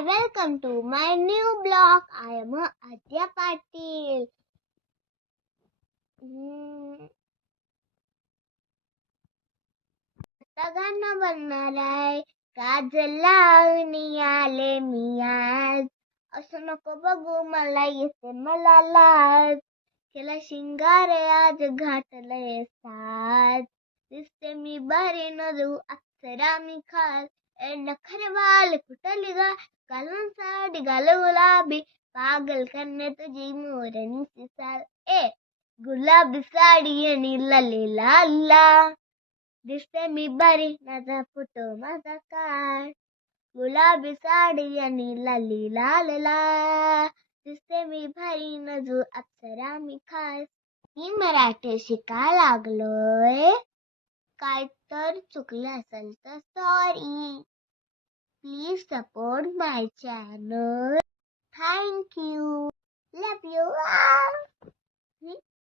Hi, welcome to my new blog. I am Adya Patil. आता गाणं बनणार आहे. काजल लावणी आले मी आज, असं नको बघू मला येते मला लाज. केला शिंगार आज घातलंय साज, दिसते मी बरी नजू अप्सरा मी खास. नखरे वाल कुठली गा, घालून साडी घाल गुलाबी, पागल करणे तुझी मोरणीची साल. गुलाबी साडी आणि लाले लाला, दिसते मी बरी माझा फोटो माझा काढ. गुलाबी साडी आणि लाली लालला, दिसते मी भारी नजू अप्सरा मी खास. मी मराठी शिकायला लागलोय, काय तर चुकलं असेल तर sorry. Please support my channel. Thank